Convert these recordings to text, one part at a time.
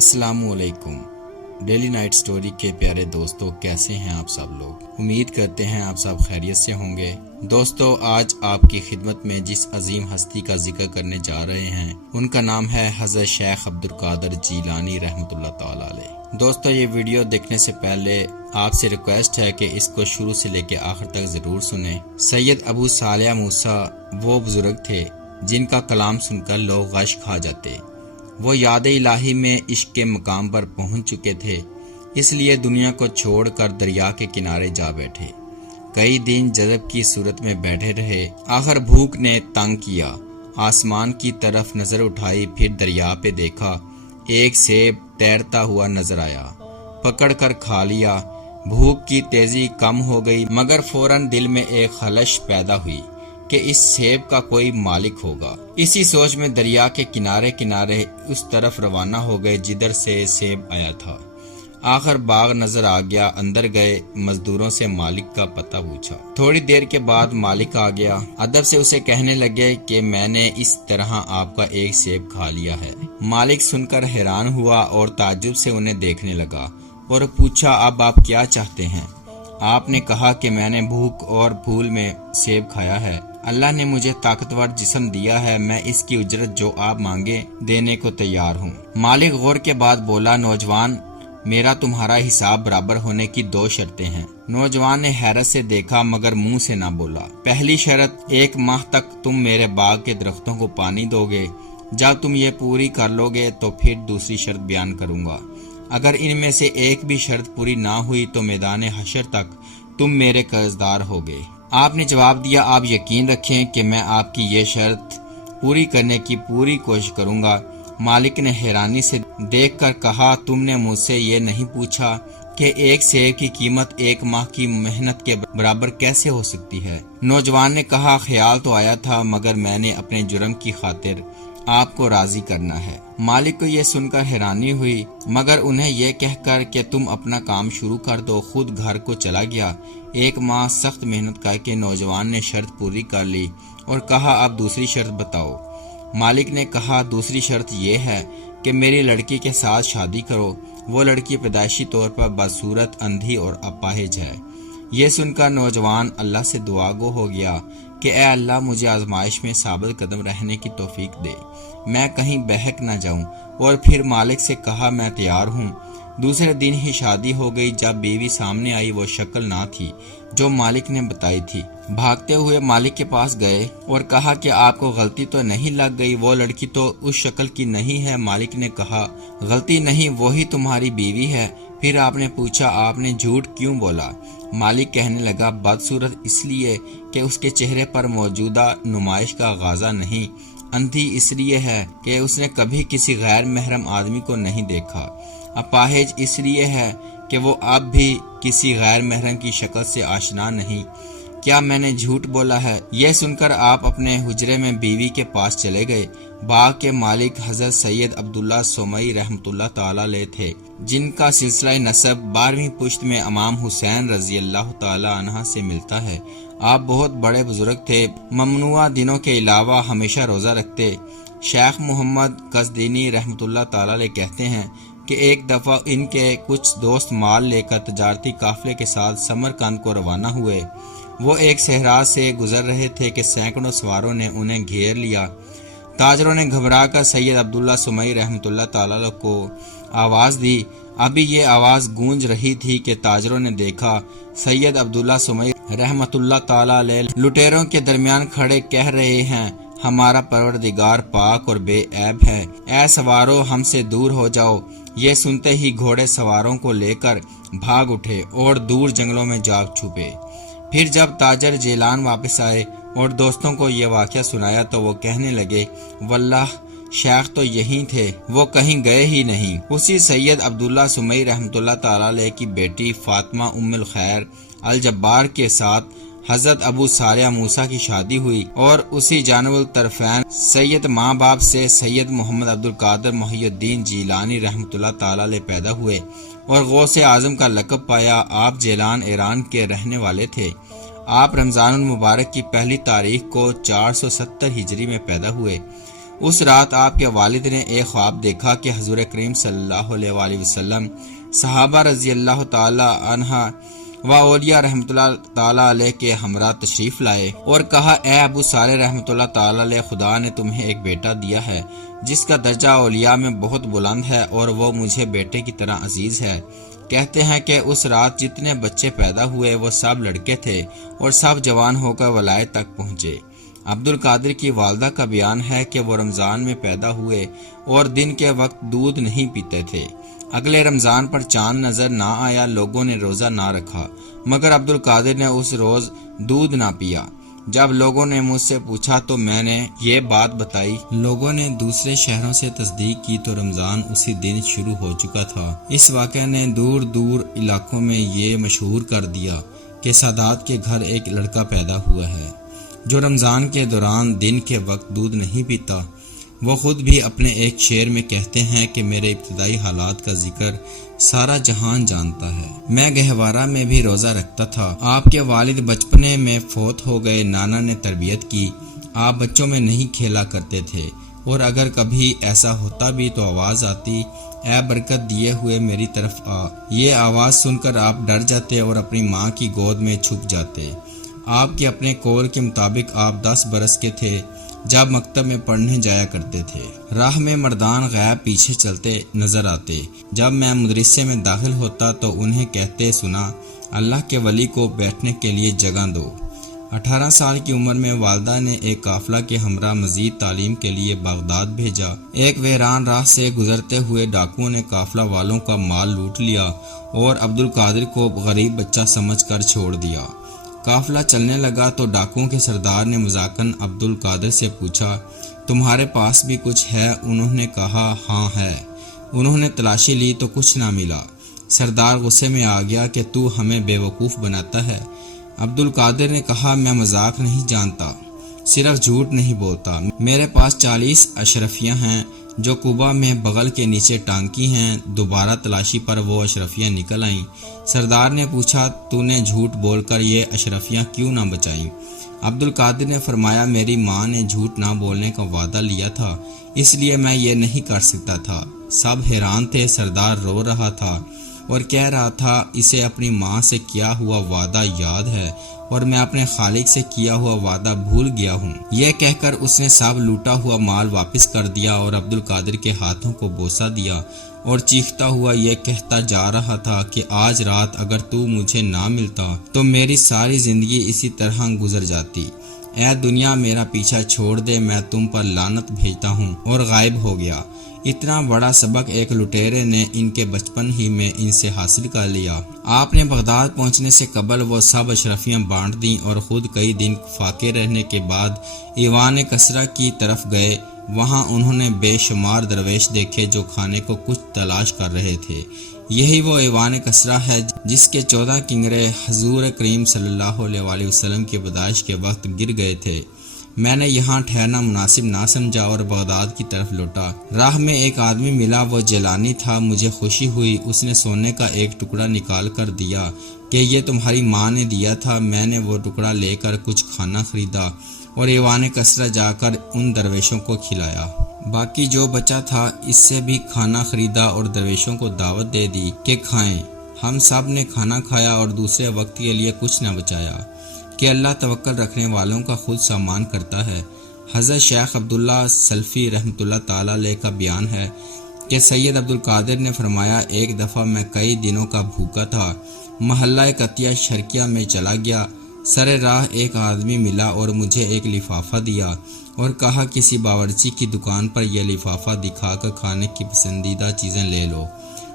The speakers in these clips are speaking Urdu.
السلام علیکم۔ ڈیلی نائٹ سٹوری کے پیارے دوستو، کیسے ہیں آپ سب لوگ؟ امید کرتے ہیں آپ سب خیریت سے ہوں گے۔ دوستو، آج آپ کی خدمت میں جس عظیم ہستی کا ذکر کرنے جا رہے ہیں ان کا نام ہے حضرت شیخ عبدالقادر جیلانی رحمۃ اللہ تعالی علیہ۔ دوستو، یہ ویڈیو دیکھنے سے پہلے آپ سے ریکویسٹ ہے کہ اس کو شروع سے لے کے آخر تک ضرور سنیں۔ سید ابو صالح موسیٰ وہ بزرگ تھے جن کا کلام سن کر لوگ غش کھا جاتے۔ وہ یاد الہی میں عشق کے مقام پر پہنچ چکے تھے، اس لیے دنیا کو چھوڑ کر دریا کے کنارے جا بیٹھے۔ کئی دن جذب کی صورت میں بیٹھے رہے، آخر بھوک نے تنگ کیا۔ آسمان کی طرف نظر اٹھائی، پھر دریا پہ دیکھا، ایک سیب تیرتا ہوا نظر آیا، پکڑ کر کھا لیا۔ بھوک کی تیزی کم ہو گئی، مگر فوراً دل میں ایک خلش پیدا ہوئی کہ اس سیب کا کوئی مالک ہوگا۔ اسی سوچ میں دریا کے کنارے کنارے اس طرف روانہ ہو گئے جدھر سے سیب آیا تھا۔ آخر باغ نظر آ گیا، اندر گئے، مزدوروں سے مالک کا پتہ پوچھا۔ تھوڑی دیر کے بعد مالک آ گیا، ادب سے اسے کہنے لگے کہ میں نے اس طرح آپ کا ایک سیب کھا لیا ہے۔ مالک سن کر حیران ہوا اور تعجب سے انہیں دیکھنے لگا اور پوچھا، اب آپ کیا چاہتے ہیں؟ آپ نے کہا کہ میں نے بھوک اور پھول میں سیب کھایا ہے، اللہ نے مجھے طاقتور جسم دیا ہے، میں اس کی اجرت جو آپ مانگے دینے کو تیار ہوں۔ مالک غور کے بعد بولا، نوجوان، میرا تمہارا حساب برابر ہونے کی 2 شرطیں ہیں۔ نوجوان نے حیرت سے دیکھا مگر منہ سے نہ بولا۔ پہلی شرط، 1 ماہ تک تم میرے باغ کے درختوں کو پانی دو گے، جب تم یہ پوری کر لو گے تو پھر دوسری شرط بیان کروں گا۔ اگر ان میں سے ایک بھی شرط پوری نہ ہوئی تو میدان حشر تک تم میرے قرضدار ہوگے۔ آپ نے جواب دیا، آپ یقین رکھیں کہ میں آپ کی یہ شرط پوری کرنے کی پوری کوشش کروں گا۔ مالک نے حیرانی سے دیکھ کر کہا، تم نے مجھ سے یہ نہیں پوچھا کہ ایک سیب کی قیمت 1 ماہ کی محنت کے برابر کیسے ہو سکتی ہے؟ نوجوان نے کہا، خیال تو آیا تھا مگر میں نے اپنے جرم کی خاطر آپ کو راضی کرنا ہے۔ مالک کو یہ سن کر حیرانی ہوئی، مگر انہیں یہ کہہ کر کہ تم اپنا کام شروع کر دو، خود گھر کو چلا گیا۔ 1 ماہ سخت محنت کر کے نوجوان نے شرط پوری کر لی اور کہا، اب دوسری شرط بتاؤ۔ مالک نے کہا، دوسری شرط یہ ہے کہ میری لڑکی کے ساتھ شادی کرو۔ وہ لڑکی پیدائشی طور پر بدصورت، اندھی اور اپاہج ہے۔ یہ سن کر نوجوان اللہ سے دعا گو ہو گیا کہ اے اللہ، مجھے آزمائش میں ثابت قدم رہنے کی توفیق دے، میں کہیں بہک نہ جاؤں۔ اور پھر مالک سے کہا، میں تیار ہوں۔ دوسرے دن ہی شادی ہو گئی۔ جب بیوی سامنے آئی وہ شکل نہ تھی جو مالک نے بتائی تھی۔ بھاگتے ہوئے مالک کے پاس گئے اور کہا کہ آپ کو غلطی تو نہیں لگ گئی؟ وہ لڑکی تو اس شکل کی نہیں ہے۔ مالک نے کہا، غلطی نہیں، وہی تمہاری بیوی ہے۔ پھر آپ نے پوچھا، آپ نے جھوٹ کیوں بولا؟ مالک کہنے لگا، بدصورت اس لیے کہ اس کے چہرے پر موجودہ نمائش کا غازہ نہیں، اندھی اس لیے ہے کہ اس نے کبھی کسی غیر محرم آدمی کو نہیں دیکھا، اپاہج اس لیے ہے کہ وہ اب بھی کسی غیر محرم کی شکل سے آشنا نہیں۔ کیا میں نے جھوٹ بولا ہے؟ یہ سن کر آپ اپنے حجرے میں بیوی کے پاس چلے گئے۔ باغ کے مالک حضرت سید عبداللہ سومئی رحمۃ اللہ تعالی علیہ تھے، جن کا سلسلہ نسب 12ویں پشت میں امام حسین رضی اللہ تعالی عنہ سے ملتا ہے۔ آپ بہت بڑے بزرگ تھے، ممنوعہ دنوں کے علاوہ ہمیشہ روزہ رکھتے۔ شیخ محمد قصدینی رحمۃ اللہ تعالی علیہ کہتے ہیں کہ ایک دفعہ ان کے کچھ دوست مال لے کر تجارتی قافلے کے ساتھ سمرقند کو روانہ ہوئے۔ وہ ایک صحرا سے گزر رہے تھے کہ سینکڑوں سواروں نے انہیں گھیر لیا۔ تاجروں نے گھبرا کر سید عبداللہ سومئی رحمۃ اللہ تعالی علیہ کو آواز دی۔ ابھی یہ آواز گونج رہی تھی کہ تاجروں نے دیکھا سید عبداللہ سومئی رحمۃ اللہ تعالی علیہ لٹیروں کے درمیان کھڑے کہہ رہے ہیں، ہمارا پروردگار پاک اور بے عیب ہے، اے سوارو ہم سے دور ہو جاؤ۔ یہ سنتے ہی گھوڑے سواروں کو لے کر بھاگ اٹھے اور دور جنگلوں میں جا چھپے۔ پھر جب تاجر جیلان واپس آئے اور دوستوں کو یہ واقعہ سنایا تو وہ کہنے لگے، واللہ شیخ تو یہیں تھے، وہ کہیں گئے ہی نہیں۔ اسی سید عبداللہ سومئی رحمۃ اللہ تعالی علیہ کی بیٹی فاطمہ ام الخیر الجبار کے ساتھ حضرت ابو صالح موسیٰ کی شادی ہوئی اور اسی جانب الطرفین سید ماں باپ سے سید محمد عبدالقادر محی الدین جیلانی رحمۃ اللہ تعالی علیہ پیدا ہوئے اور غوث اعظم کا لقب پایا۔ آپ جیلان ایران کے رہنے والے تھے۔ آپ رمضان المبارک کی 1 تاریخ کو 470 ہجری میں پیدا ہوئے۔ اس رات آپ کے والد نے ایک خواب دیکھا کہ حضور کریم صلی اللہ علیہ وآلہ وسلم صحابہ رضی اللہ تعالی عنہ و اولیاء رحمۃ اللہ تعالی علیہ کے ہمراہ تشریف لائے اور کہا، اے ابو صالح رحمۃ اللہ تعالی علیہ، خدا نے تمہیں ایک بیٹا دیا ہے جس کا درجہ اولیاء میں بہت بلند ہے اور وہ مجھے بیٹے کی طرح عزیز ہے۔ کہتے ہیں کہ اس رات جتنے بچے پیدا ہوئے وہ سب لڑکے تھے اور سب جوان ہو کر ولایت تک پہنچے۔ عبد القادر کی والدہ کا بیان ہے کہ وہ رمضان میں پیدا ہوئے اور دن کے وقت دودھ نہیں پیتے تھے۔ اگلے رمضان پر چاند نظر نہ آیا، لوگوں نے روزہ نہ رکھا، مگر عبد القادر نے اس روز دودھ نہ پیا۔ جب لوگوں نے مجھ سے پوچھا تو میں نے یہ بات بتائی۔ لوگوں نے دوسرے شہروں سے تصدیق کی تو رمضان اسی دن شروع ہو چکا تھا۔ اس واقعے نے دور دور علاقوں میں یہ مشہور کر دیا کہ سادات کے گھر ایک لڑکا پیدا ہوا ہے جو رمضان کے دوران دن کے وقت دودھ نہیں پیتا۔ وہ خود بھی اپنے ایک شعر میں کہتے ہیں کہ میرے ابتدائی حالات کا ذکر سارا جہان جانتا ہے۔ میں گہوارہ میں بھی روزہ رکھتا تھا۔ آپ کے والد بچپنے میں فوت ہو گئے، نانا نے تربیت کی۔ آپ بچوں میں نہیں کھیلا کرتے تھے اور اگر کبھی ایسا ہوتا بھی تو آواز آتی، اے برکت دیے ہوئے میری طرف آ۔ یہ آواز سن کر آپ ڈر جاتے اور اپنی ماں کی گود میں چھپ جاتے۔ آپ کے اپنے قول کے مطابق آپ 10 برس کے تھے جب مکتب میں پڑھنے جایا کرتے تھے۔ راہ میں مردان غیب پیچھے چلتے نظر آتے۔ جب میں مدرسے میں داخل ہوتا تو انہیں کہتے سنا، اللہ کے ولی کو بیٹھنے کے لیے جگہ دو۔ 18 سال کی عمر میں والدہ نے ایک قافلہ کے ہمراہ مزید تعلیم کے لیے بغداد بھیجا۔ ایک ویران راہ سے گزرتے ہوئے ڈاکوؤں نے قافلہ والوں کا مال لوٹ لیا اور عبد القادر کو غریب بچہ سمجھ کر چھوڑ دیا۔ قافلہ چلنے لگا تو ڈاکوؤں کے سردار نے مذاقاً عبد القادر سے پوچھا، تمہارے پاس بھی کچھ ہے؟ انہوں نے کہا، ہاں ہے۔ انہوں نے تلاشی لی تو کچھ نہ ملا۔ سردار غصے میں آ گیا کہ تو ہمیں بے وقوف بناتا ہے۔ عبد القادر نے کہا، میں مذاق نہیں جانتا، صرف جھوٹ نہیں بولتا۔ میرے پاس 40 اشرفیاں ہیں جو قبا میں بغل کے نیچے ٹانکی ہیں۔ دوبارہ تلاشی پر وہ اشرفیاں نکل آئیں۔ سردار نے پوچھا، تو نے جھوٹ بول کر یہ اشرفیاں کیوں نہ بچائیں؟ عبد القادر نے فرمایا، میری ماں نے جھوٹ نہ بولنے کا وعدہ لیا تھا، اس لیے میں یہ نہیں کر سکتا تھا۔ سب حیران تھے۔ سردار رو رہا تھا اور کہہ رہا تھا، اسے اپنی ماں سے کیا ہوا وعدہ یاد ہے اور میں اپنے خالق سے کیا ہوا وعدہ بھول گیا ہوں۔ یہ کہہ کر اس نے سب لوٹا ہوا مال واپس کر دیا اور عبد القادر کے ہاتھوں کو بوسہ دیا اور چیختا ہوا یہ کہتا جا رہا تھا کہ آج رات اگر تو مجھے نہ ملتا تو میری ساری زندگی اسی طرح گزر جاتی۔ اے دنیا میرا پیچھا چھوڑ دے، میں تم پر لعنت بھیجتا ہوں، اور غائب ہو گیا۔ اتنا بڑا سبق ایک لٹیرے نے ان کے بچپن ہی میں ان سے حاصل کر لیا۔ آپ نے بغداد پہنچنے سے قبل وہ سب اشرفیاں بانٹ دیں اور خود کئی دن فاقے رہنے کے بعد ایوان کسرا کی طرف گئے۔ وہاں انہوں نے بے شمار درویش دیکھے جو کھانے کو کچھ تلاش کر رہے تھے۔ یہی وہ ایوان کسرا ہے جس کے 14 کنگرے حضور کریم صلی اللہ علیہ وآلہ وسلم کی پیدائش کے وقت گر گئے تھے۔ میں نے یہاں ٹھہرنا مناسب نہ سمجھا اور بغداد کی طرف لوٹا۔ راہ میں ایک آدمی ملا، وہ جیلانی تھا۔ مجھے خوشی ہوئی۔ اس نے سونے کا ایک ٹکڑا نکال کر دیا کہ یہ تمہاری ماں نے دیا تھا۔ میں نے وہ ٹکڑا لے کر کچھ کھانا خریدا اور ایوان کسرا جا کر ان درویشوں کو کھلایا۔ باقی جو بچا تھا اس سے بھی کھانا خریدا اور درویشوں کو دعوت دے دی کہ کھائیں۔ ہم سب نے کھانا کھایا اور دوسرے وقت کے لیے کچھ نہ بچایا کہ اللہ توکل رکھنے والوں کا خود سامان کرتا ہے۔ حضرت شیخ عبداللہ سلفی رحمۃ اللہ تعالی علیہ کا بیان ہے کہ سید عبد القادر نے فرمایا، ایک دفعہ میں کئی دنوں کا بھوکا تھا، محلہ قطیہ شرقیہ میں چلا گیا۔ سر راہ ایک آدمی ملا اور مجھے ایک لفافہ دیا اور کہا، کسی باورچی کی دکان پر یہ لفافہ دکھا کر کھانے کی پسندیدہ چیزیں لے لو۔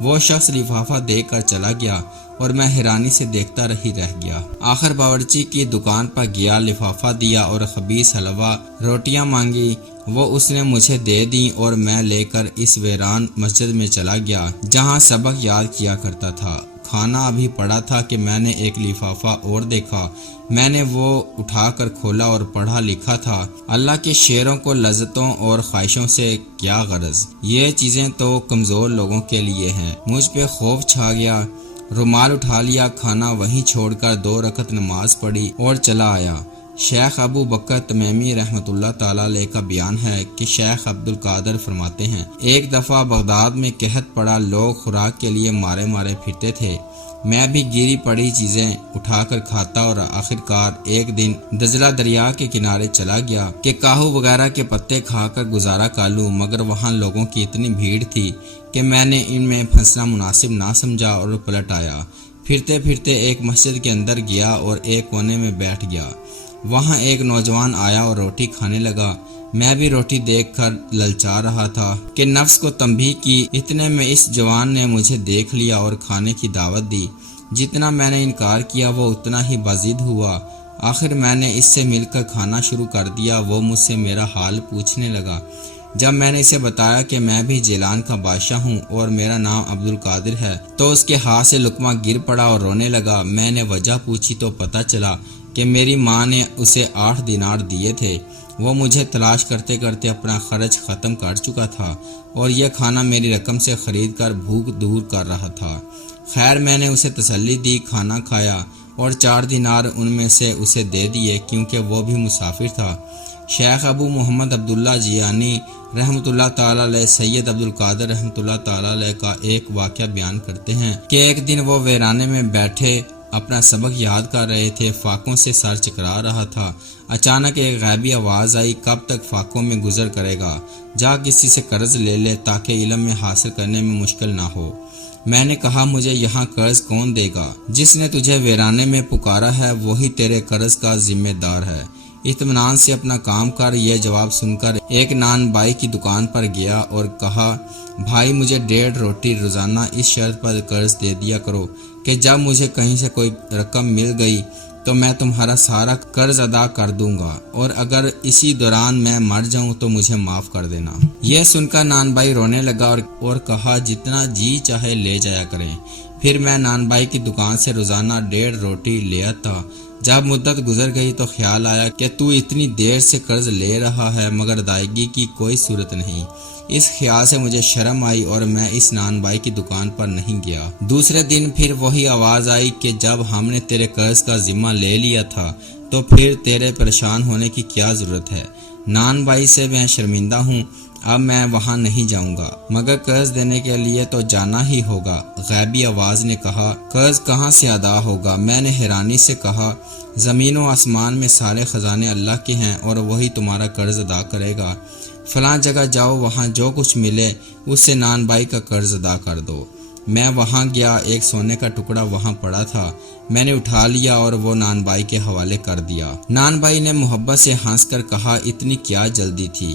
وہ شخص لفافہ دے کر چلا گیا اور میں حیرانی سے دیکھتا رہ گیا۔ آخر باورچی کی دکان پر گیا، لفافہ دیا اور خبیث حلوہ روٹیاں مانگی۔ وہ اس نے مجھے دے دیں اور میں لے کر اس ویران مسجد میں چلا گیا جہاں سبق یاد کیا کرتا تھا۔ کھانا ابھی پڑا تھا کہ میں نے ایک لفافہ اور دیکھا۔ میں نے وہ اٹھا کر کھولا اور پڑھا لکھا تھا، اللہ کے شیروں کو لذتوں اور خواہشوں سے کیا غرض، یہ چیزیں تو کمزور لوگوں کے لیے ہیں۔ مجھ پہ خوف چھا گیا، رومال اٹھا لیا، کھانا وہیں چھوڑ کر 2 رکعت نماز پڑھی اور چلا آیا۔ شیخ ابو بکر تمیمی رحمۃ اللہ تعالی علیہ کا بیان ہے کہ شیخ عبد القادر فرماتے ہیں، ایک دفعہ بغداد میں قحط پڑا، لوگ خوراک کے لیے مارے مارے پھرتے تھے، میں بھی گری پڑی چیزیں اٹھا کر کھاتا اور آخرکار ایک دن دجلہ دریا کے کنارے چلا گیا کہ کاہو وغیرہ کے پتے کھا کر گزارا کر لوں، مگر وہاں لوگوں کی اتنی بھیڑ تھی کہ میں نے ان میں پھنسنا مناسب نہ سمجھا اور پلٹ آیا۔ پھرتے پھرتے ایک مسجد کے اندر گیا اور ایک کونے میں بیٹھ گیا، وہاں ایک نوجوان آیا اور روٹی کھانے لگا، میں بھی روٹی دیکھ کر للچا رہا تھا کہ نفس کو تنبیہ کی، اتنے میں اس جوان نے مجھے دیکھ لیا اور کھانے کی دعوت دی، جتنا میں نے انکار کیا وہ اتنا ہی بازید ہوا، آخر میں نے اس سے مل کر کھانا شروع کر دیا، وہ مجھ سے میرا حال پوچھنے لگا، جب میں نے اسے بتایا کہ میں بھی جیلان کا بادشاہ ہوں اور میرا نام عبد القادر ہے تو اس کے ہاتھ سے لقمہ گر پڑا اور رونے لگا، میں نے وجہ پوچھی تو پتہ چلا کہ میری ماں نے اسے 8 دینار دیے تھے، وہ مجھے تلاش کرتے کرتے اپنا خرچ ختم کر چکا تھا اور یہ کھانا میری رقم سے خرید کر بھوک دور کر رہا تھا۔ خیر میں نے اسے تسلی دی، کھانا کھایا اور 4 دینار ان میں سے اسے دے دیے کیونکہ وہ بھی مسافر تھا۔ شیخ ابو محمد عبداللہ جیانی رحمۃ اللہ تعالی علیہ سید عبد القادر رحمۃ اللہ تعالی علیہ کا ایک واقعہ بیان کرتے ہیں کہ ایک دن وہ ویرانے میں بیٹھے اپنا سبق یاد کر رہے تھے، فاقوں سے سر چکرا رہا تھا، اچانک ایک غیبی آواز آئی، کب تک فاقوں میں گزر کرے گا، جا کسی سے قرض لے لے تاکہ علم میں حاصل کرنے میں مشکل نہ ہو۔ میں نے کہا مجھے یہاں قرض کون دے گا، جس نے تجھے ویرانے میں پکارا ہے وہی تیرے قرض کا ذمہ دار ہے، اطمینان سے اپنا کام کر۔ یہ جواب سن کر ایک نان بائی کی دکان پر گیا اور کہا، بھائی مجھے 1.5 روٹی روزانہ اس شرط پر قرض دے دیا کرو کہ جب مجھے کہیں سے کوئی رقم مل گئی تو میں تمہارا سارا قرض ادا کر دوں گا اور اگر اسی دوران میں مر جاؤں تو مجھے معاف کر دینا۔ یہ سن کر نان بھائی رونے لگا اور کہا جتنا جی چاہے لے جایا کریں۔ پھر میں نان بھائی کی دکان سے روزانہ 1.5 روٹی لے آتا۔ جب مدت گزر گئی تو خیال آیا کہ تو اتنی دیر سے قرض لے رہا ہے مگر ادائیگی کی کوئی صورت نہیں۔ اس خیال سے مجھے شرم آئی اور میں اس نان بائی کی دکان پر نہیں گیا۔ دوسرے دن پھر وہی آواز آئی کہ جب ہم نے تیرے قرض کا ذمہ لے لیا تھا تو پھر تیرے پریشان ہونے کی کیا ضرورت ہے۔ نان بائی سے میں شرمندہ ہوں، اب میں وہاں نہیں جاؤں گا، مگر قرض دینے کے لیے تو جانا ہی ہوگا۔ غیبی آواز نے کہا، قرض کہاں سے ادا ہوگا؟ میں نے حیرانی سے کہا، زمین و آسمان میں سارے خزانے اللہ کے ہیں اور وہی تمہارا قرض ادا کرے گا۔ فلاں جگہ جاؤ، وہاں جو کچھ ملے اس سے نان بائی کا قرض ادا کر دو۔ میں وہاں گیا، ایک سونے کا ٹکڑا وہاں پڑا تھا، میں نے اٹھا لیا اور وہ نان بائی کے حوالے کر دیا۔ نان بائی نے محبت سے ہنس کر کہا، اتنی کیا جلدی تھی؟